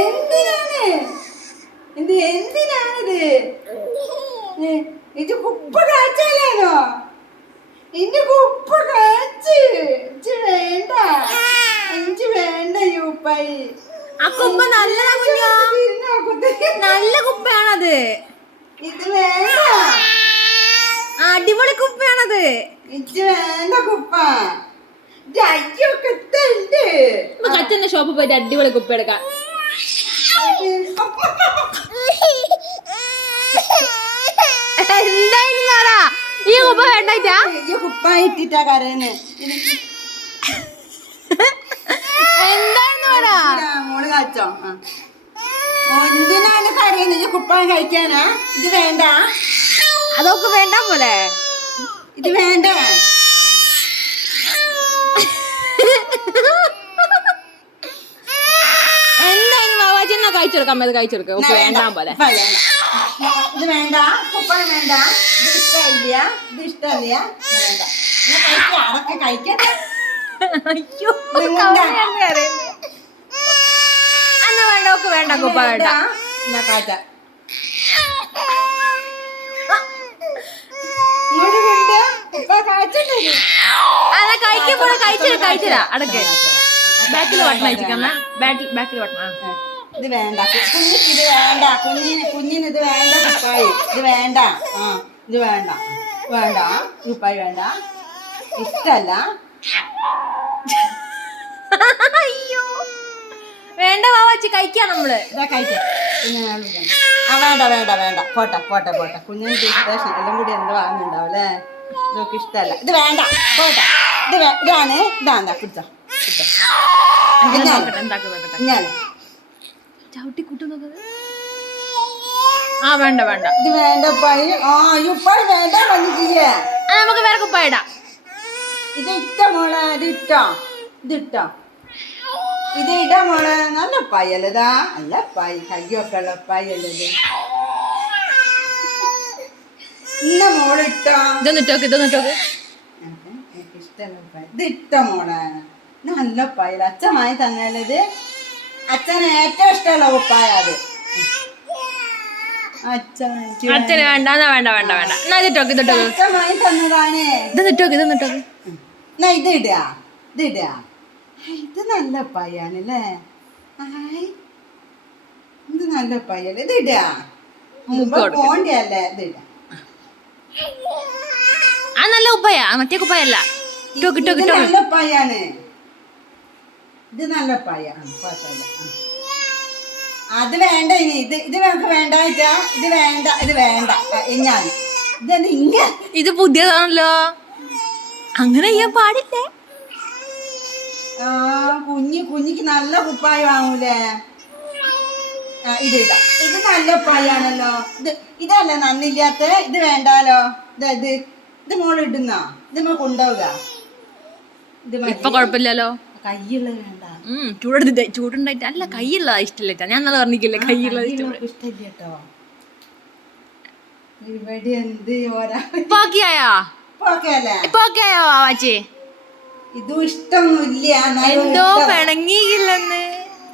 എന്തിനാണ് എന്തിനാണിത്? ഇത് കുപ്പ കാച്ചാലേനോ? ഇന്റെ കുപ്പ കാച്ച് വേണ്ട, എനിക്ക് വേണ്ട യൂപ്പായി. ആ കുപ്പ നല്ലതാ കുഞ്ഞോ, നല്ല കുപ്പയാണത്. ഇത് വേണ്ട, അടിപൊളി കുപ്പയാണത്. ഇത് വേണ്ട കുപ്പ. അച്ഛന്റെ ഷോപ്പിൽ പോയിട്ട് അടിപൊളി കുപ്പ എടുക്കാം. എന്തായിരുന്നാടാ ഈ കുപ്പ വേണ്ടായിട്ടാ? കുപ്പ ഇട്ടിട്ടാ കരയുന്നേ. എന്തായിരുന്നാടാ മോള് കാച്ചോ? എന്തിനാണ് കരയുന്നത്? കുപ്പായം കഴിക്കാനാ? ഇത് വേണ്ട, അതൊക്കെ വേണ്ട പോലെ. ഇത് വേണ്ട. എന്തായാലും വാവാച്ചെന്നാ കഴിച്ചെടുക്കാം, അത് കഴിച്ചെടുക്കാം. ഉപ്പ് വേണ്ടാ പോലെ. ഇത് വേണ്ട, കുപ്പായം വേണ്ട. ഇത് ഇഷ്ടമില്ല, ഇത് ഇഷ്ടമില്ല, വേണ്ട. അതൊക്കെ കഴിക്കട്ടെ. എന്നാ വേണ്ട, ഒക്കെ വേണ്ട, കുപ്പ വേണ്ട. അതാ കഴിക്കുമ്പോൾ കഴിച്ചില്ല അടക്കെ. ബാക്കിൽ വട്ടം അയച്ചിക്കമ്മ, ബാക്കിൽ വട്ടം. ഇത് വേണ്ട, കുഞ്ഞിക്ക് ഇത് വേണ്ട, കുഞ്ഞിന് ഇത് വേണ്ട. കുപ്പായി ഇത് വേണ്ട. ഇത് വേണ്ട, വേണ്ട കുപ്പായി വേണ്ട, ഇഷ്ടല്ല. അയ്യോ വേണ്ട വാവാച്ചി, കഴിക്കാം നമ്മള്. ഇതാ കഴിക്കാം. വേണ്ട വേണ്ട വേണ്ട, പോട്ടെ പോട്ടെ പോട്ടെ. കുഞ്ഞിന് ഇഷ്ടം എല്ലാം കൂടി എന്തോ വാങ്ങുന്നുണ്ടാവല്ലേ? ഇതൊക്കെ ഇഷ്ടല്ല. ഇത് വേണ്ട, പോട്ടെ. ഇതാണ് കുടിച്ചോ. വേണ്ട വേണ്ട, ഇത് വേണ്ട ഉപ്പായി. ഉപ്പായി വേണ്ട വന്നിട്ടില്ലേ? നമുക്ക് വേറെ കുപ്പായ ഇടാം. ഇത് ഇട്ടോ മോളെ, ഇത് ഇട്ടോ, ഇത് ഇടാ മോളെ. നല്ല ഉപ്പായല്ലതാ, നല്ല ഉപ്പായി, കയ്യൊക്കെ ഉള്ള ഉപ്പായല്ലത്. ഇന്ന മോളിട്ടോ. ഇതൊന്നിട്ടോക്ക് ഇഷ്ടല്ല ഉപ്പായി. ഇത് ഇട്ടോ മോളെ, നല്ല ഉപ്പായില്ല. അച്ഛൻ വാങ്ങി തന്നല്ലത്. അച്ഛന് ഏറ്റവും ഇഷ്ടമുള്ള ഉപ്പായ അത്. അച്ഛന് വേണ്ട, വേണ്ട വേണ്ട വേണ്ട. അച്ഛൻ വാങ്ങി തന്നതാണ്. ഇത് ഇടാ, ഇത് നല്ല പയ്യാണല്ലേ? ഇത് നല്ല പയ്യല്ലേ? ഇത് ഇടാ, പോണ്ടല്ലേ? ഇത് ഇടാ. നല്ല ഉപ്പയാ, മറ്റേ കുപ്പായല്ല. നല്ല പയ്യാണ്, ഇത് നല്ല പയ്യ. അത് വേണ്ട. ഇനി ഇത് നമുക്ക് വേണ്ട. ഇത് വേണ്ട, ഇത് വേണ്ട. ഞാൻ ഇത് പുതിയതാണല്ലോ, അങ്ങനെ ചെയ്യാൻ പാടില്ലേ? കുഞ്ഞിക്ക് നല്ല കുപ്പായി വാങ്ങൂലേ? ഇത് ഇടാ. ഇത് നല്ല കുപ്പായാണല്ലോ. ഇതല്ല നന്നില്ലാത്ത. ഇത് വേണ്ടാലോ. ഇത് മോള് ഇടുന്ന, ഇത് നമ്മൾ കൊണ്ടുപോവുക. ഇപ്പൊ കൊഴപ്പില്ലല്ലോ. കയ്യുള്ളത് വേണ്ട. ചൂടുണ്ടായിട്ട് അല്ല, കയ്യുള്ള ഇഷ്ടമില്ല. ഞാൻ നല്ല പറഞ്ഞില്ലേ, കയ്യുള്ളത് ഇഷ്ടമില്ല കേട്ടോ. ഇവിടെ എന്ത് വാവാച്ചി? ഇതും ഇഷ്ടമൊന്നുമില്ല. എന്തോ പിണങ്ങിയില്ലെന്ന്.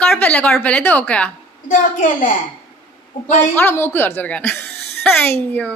കൊഴപ്പില്ല, ഇത് ഓക്കെ. ഇതൊക്കെ അല്ലേ ഓളെ മൂക്ക് കുറച്ചെടുക്കാൻ. അയ്യോ